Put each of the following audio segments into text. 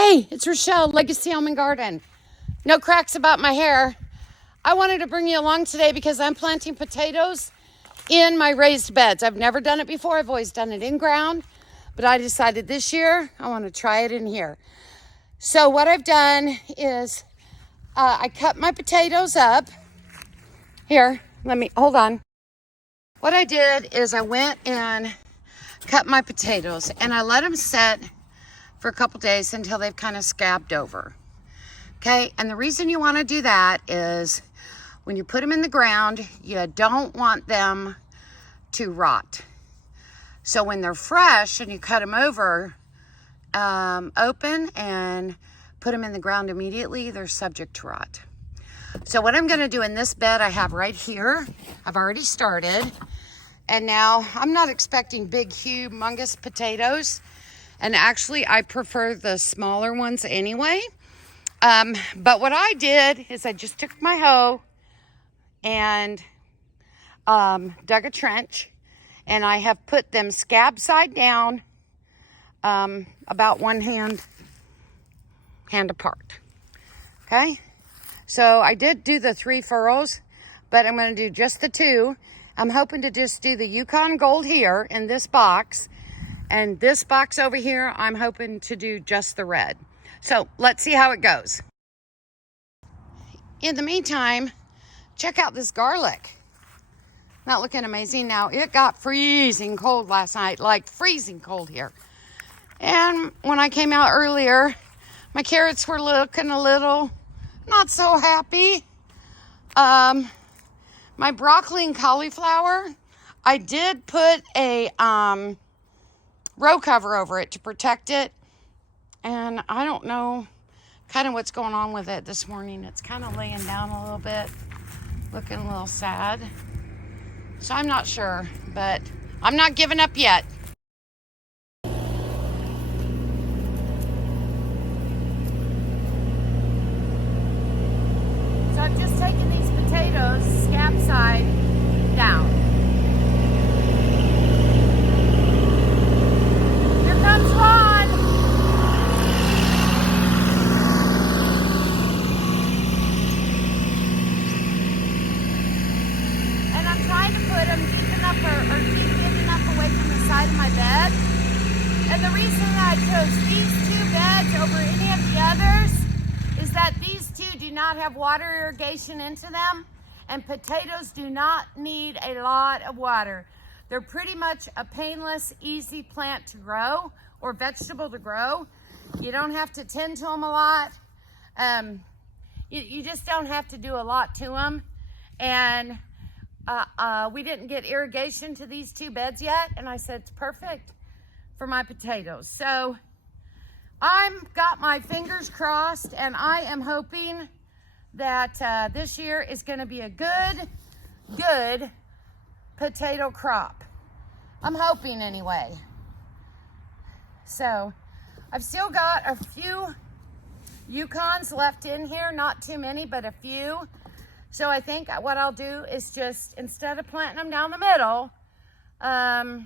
Hey, it's Rochelle, Legacy Home and Garden. No cracks about my hair. I wanted to bring you along today because I'm planting potatoes in my raised beds. I've never done it before. I've always done it in ground, but I decided this year I want to try it in here. So what I've done is I cut my potatoes up. Here, hold on. What I did is I went and cut my potatoes and I let them set for a couple days until they've kind of scabbed over. Okay, and the reason you want to do that is when you put them in the ground, you don't want them to rot. So when they're fresh and you cut them over, open and put them in the ground immediately, they're subject to rot. So what I'm going to do in this bed I have right here, I've already started. And now I'm not expecting big, humongous potatoes. And actually, I prefer the smaller ones anyway. But what I did is I just took my hoe and dug a trench. And I have put them scab side down, about one hand apart. Okay? So I did do the 3 furrows, but I'm going to do just the 2. I'm hoping to just do the Yukon Gold here in this box. And this box over here, I'm hoping to do just the red. So let's see how it goes. In the meantime, check out this garlic. Not looking amazing? Now, it got freezing cold last night, like freezing cold here. And when I came out earlier, my carrots were looking a little not so happy. My broccoli and cauliflower, I did put a row cover over it to protect it. And I don't know kind of what's going on with it this morning. It's kind of laying down a little bit, looking a little sad. So I'm not sure, but I'm not giving up yet. So I've just taken these potatoes, scab side down. Here comes Ron. And I'm trying to put them deep enough or deep enough away from the side of my bed. And the reason that I chose these 2 beds over any of the others is that these 2 do not have water irrigation into them, and potatoes do not need a lot of water. They're pretty much a painless, easy plant to grow or vegetable to grow. You don't have to tend to them a lot. You just don't have to do a lot to them. And we didn't get irrigation to these 2 beds yet, and I said it's perfect for my potatoes. So I've got my fingers crossed, and I am hoping that this year is going to be a good potato crop. I'm hoping anyway. So I've still got a few Yukons left in here, not too many, but a few. So I think what I'll do is just, instead of planting them down the middle, I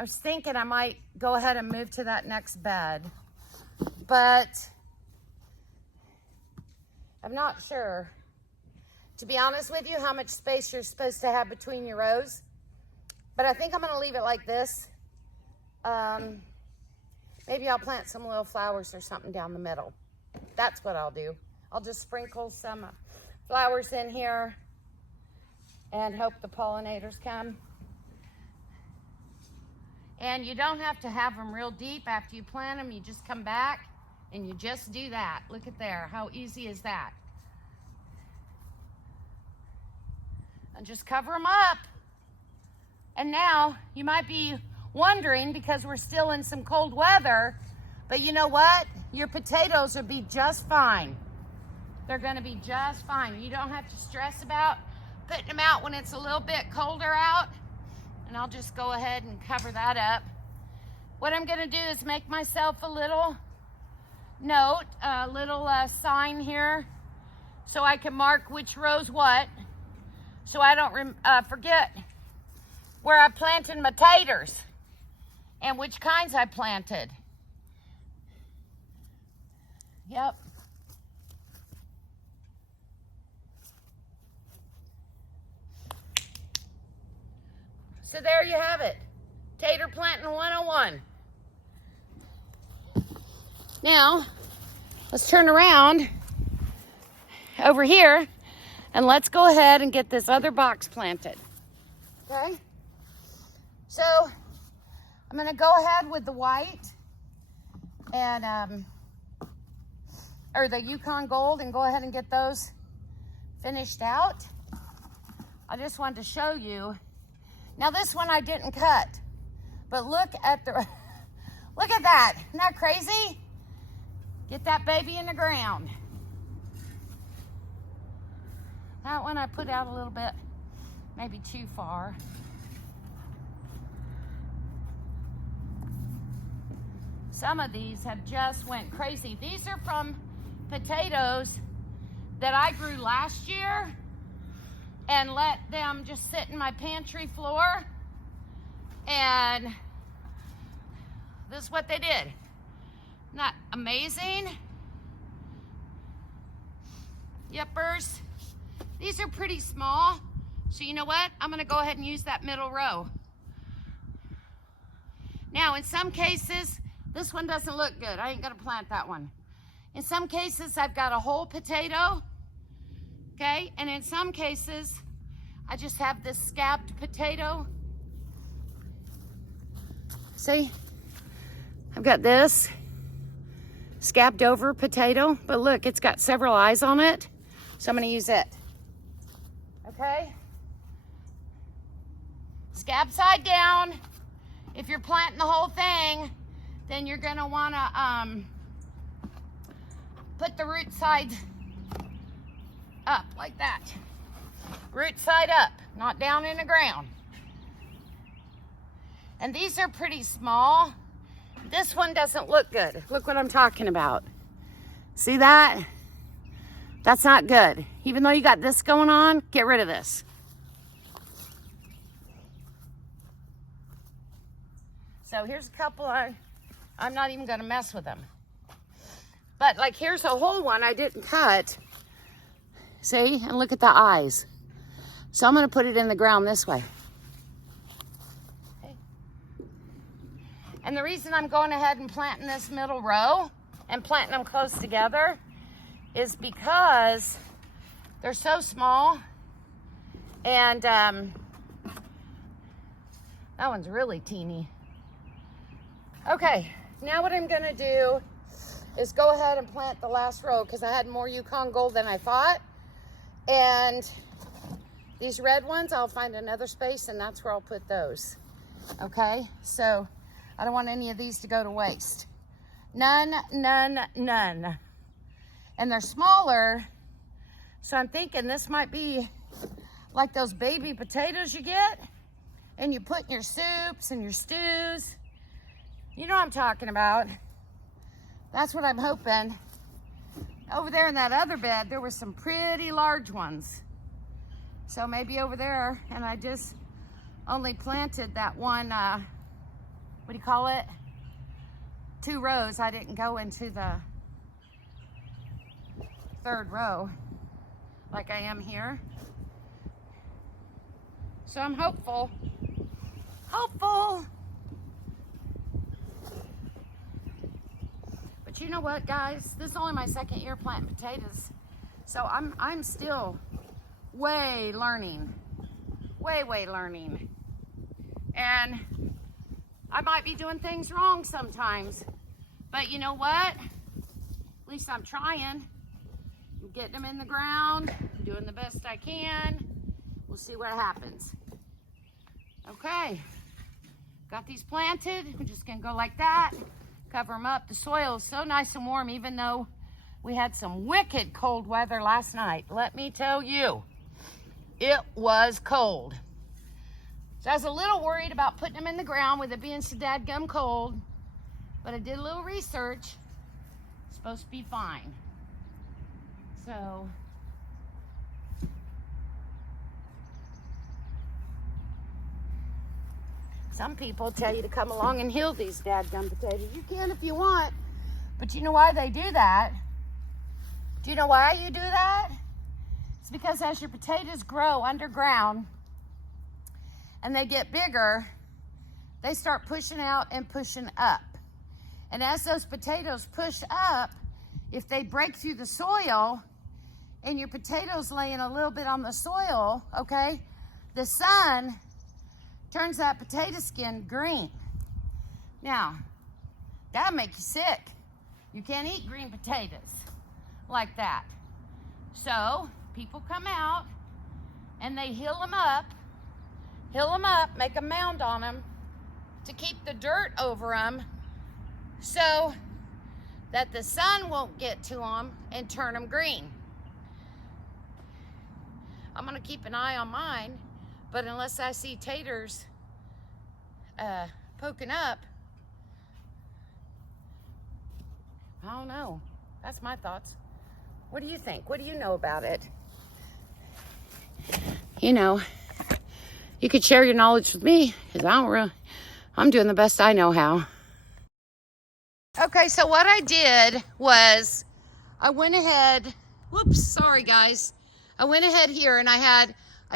was thinking I might go ahead and move to that next bed, but I'm not sure, to be honest with you, how much space you're supposed to have between your rows. But I think I'm going to leave it like this. Maybe I'll plant some little flowers or something down the middle. That's what I'll do. I'll just sprinkle some flowers in here and hope the pollinators come. And you don't have to have them real deep after you plant them. You just come back and you just do that. Look at there. How easy is that? And just cover them up. And now you might be wondering, because we're still in some cold weather, but you know what? Your potatoes will be just fine. They're going to be just fine. You don't have to stress about putting them out when it's a little bit colder out. And I'll just go ahead and cover that up. What I'm going to do is make myself a little note, a little sign here, so I can mark which row's what, so I don't forget where I planted my taters and which kinds I planted. Yep. So there you have it. Tater planting 101. Now, let's turn around over here and let's go ahead and get this other box planted. Okay? So, I'm going to go ahead with the white and, or the Yukon Gold, and go ahead and get those finished out. I just wanted to show you. Now this one I didn't cut, but look at the, look at that. Isn't that crazy? Get that baby in the ground. That one I put out a little bit, maybe too far. Some of these have just went crazy. These are from potatoes that I grew last year and let them just sit in my pantry floor. And this is what they did. Not amazing? Yippers. These are pretty small. So you know what? I'm gonna go ahead and use that middle row. Now in some cases, this one doesn't look good. I ain't gonna plant that one. In some cases, I've got a whole potato, okay? And in some cases, I just have this scabbed potato. See? I've got this scabbed over potato, but look, it's got several eyes on it. So I'm gonna use it, okay? Scab side down. If you're planting the whole thing, then you're gonna wanna put the root side up like that. Root side up, not down in the ground. And these are pretty small. This one doesn't look good. Look what I'm talking about. See that? That's not good. Even though you got this going on, get rid of this. So here's a couple, I'm not even gonna mess with them. But like here's a whole one I didn't cut. See, and look at the eyes. So I'm gonna put it in the ground this way. Okay. And the reason I'm going ahead and planting this middle row and planting them close together is because they're so small. And that one's really teeny. Okay, now what I'm gonna do is go ahead and plant the last row because I had more Yukon Gold than I thought. And these red ones, I'll find another space and that's where I'll put those. Okay, so I don't want any of these to go to waste. None, none, none. And they're smaller, so I'm thinking this might be like those baby potatoes you get and you put in your soups and your stews. You know what I'm talking about. That's what I'm hoping. Over there in that other bed, there were some pretty large ones. So maybe over there, and I just only planted that one, what do you call it? 2 rows. I didn't go into the 3rd row like I am here. So I'm hopeful. Hopeful. But you know what, guys? This is only my 2nd year planting potatoes. So I'm still way learning. Way learning. And I might be doing things wrong sometimes. But you know what? At least I'm trying. I'm getting them in the ground, doing the best I can. We'll see what happens. Okay. Got these planted. I'm just gonna go like that. Cover them up. The soil is so nice and warm, even though we had some wicked cold weather last night. Let me tell you, it was cold. So I was a little worried about putting them in the ground with it being so dadgum cold, but I did a little research. It's supposed to be fine. So, some people tell you to come along and heal these dadgum potatoes. You can if you want, but you know why they do that? Do you know why you do that? It's because as your potatoes grow underground and they get bigger, they start pushing out and pushing up. And as those potatoes push up, if they break through the soil and your potatoes laying a little bit on the soil, okay, the sun turns that potato skin green. Now, that'll make you sick. You can't eat green potatoes like that. So people come out and they hill them up, make a mound on them to keep the dirt over them so that the sun won't get to them and turn them green. I'm gonna keep an eye on mine, but unless I see taters poking up, I don't know. That's my thoughts. What do you think? What do you know about it? You know, you could share your knowledge with me, because I'm doing the best I know how. Okay, so what I did was I went ahead, whoops, sorry guys. I went ahead here and I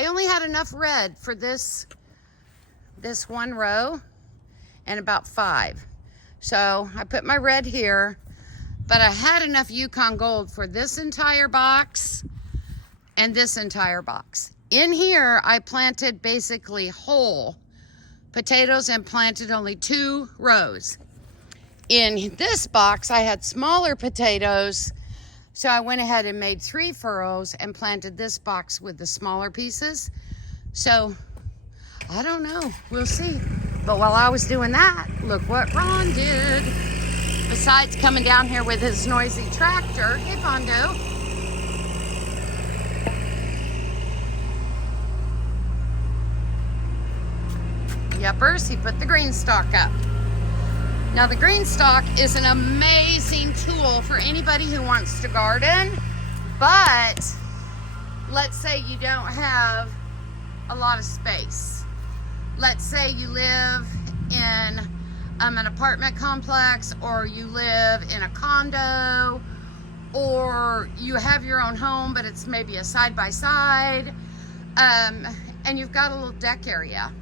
only had enough red for this one row and about 5. So I put my red here, but I had enough Yukon Gold for this entire box and this entire box. In here, I planted basically whole potatoes and planted only 2 rows. In this box, I had smaller potatoes, so I went ahead and made 3 furrows and planted this box with the smaller pieces. So, I don't know, we'll see. But while I was doing that, look what Ron did. Besides coming down here with his noisy tractor, hey Pondo. Yuppers, he put the green stalk up. Now the green stalk is an amazing tool for anybody who wants to garden, but let's say you don't have a lot of space. Let's say you live in an apartment complex, or you live in a condo, or you have your own home, but it's maybe a side-by-side, and you've got a little deck area.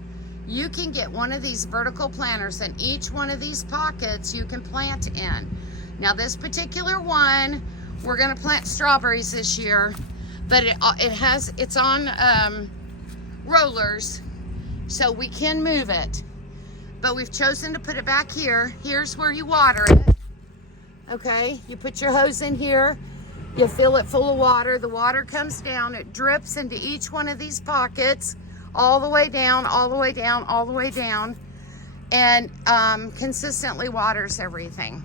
You can get one of these vertical planters, and each one of these pockets you can plant in. Now this particular one, we're gonna plant strawberries this year, but it's on rollers, so we can move it. But we've chosen to put it back here. Here's where you water it. Okay, you put your hose in here, you fill it full of water, the water comes down, it drips into each one of these pockets, all the way down, all the way down, all the way down, and consistently waters everything.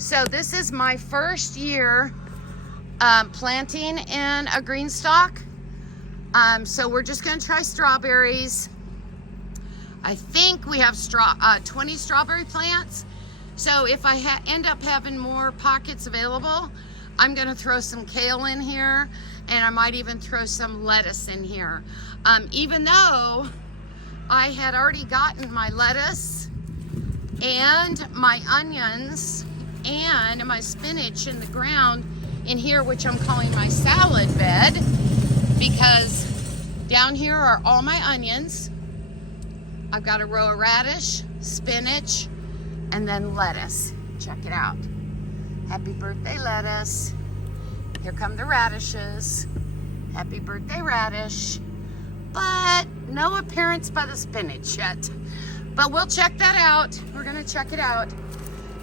So this is my first year planting in a green stalk. So we're just gonna try strawberries. I think we have 20 strawberry plants. So if I end up having more pockets available, I'm gonna throw some kale in here, and I might even throw some lettuce in here. Even though I had already gotten my lettuce and my onions and my spinach in the ground in here, which I'm calling my salad bed, because down here are all my onions. I've got a row of radish, spinach, and then lettuce. Check it out. Happy birthday, lettuce. Here come the radishes. Happy birthday, radish. But no appearance by the spinach yet. But we'll check that out. We're gonna check it out.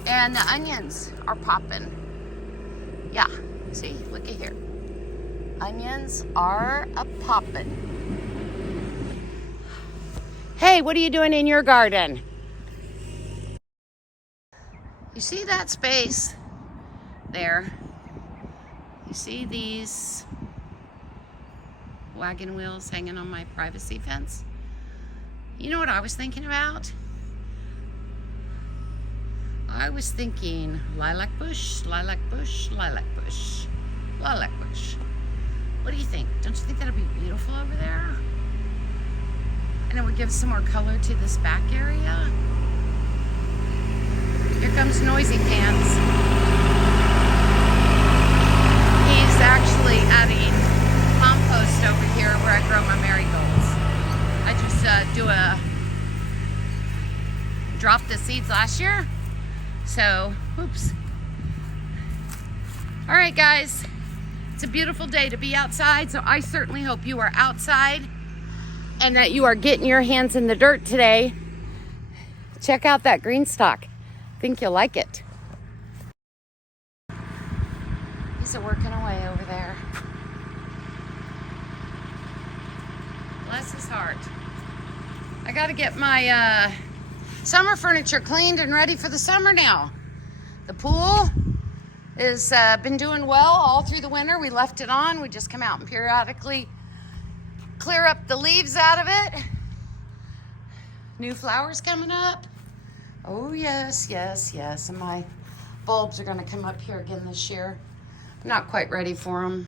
And the onions are popping. Yeah, see, look at here. Onions are a popping. Hey, what are you doing in your garden? You see that space there? You see these wagon wheels hanging on my privacy fence? You know what I was thinking about? I was thinking lilac bush, lilac bush, lilac bush, lilac bush. What do you think? Don't you think that'd be beautiful over there? And it would give some more color to this back area. Here comes Noisy Pants. actually adding compost over here where I grow my marigolds. I just dropped the seeds last year. So, oops. All right, guys. It's a beautiful day to be outside, so I certainly hope you are outside and that you are getting your hands in the dirt today. Check out that green stalk. I think you'll like it. He's working away over there. Bless his heart. I gotta get my summer furniture cleaned and ready for the summer now. The pool has been doing well all through the winter. We left it on. We just come out and periodically clear up the leaves out of it. New flowers coming up. Oh yes, yes, yes. And my bulbs are gonna come up here again this year. I'm not quite ready for them.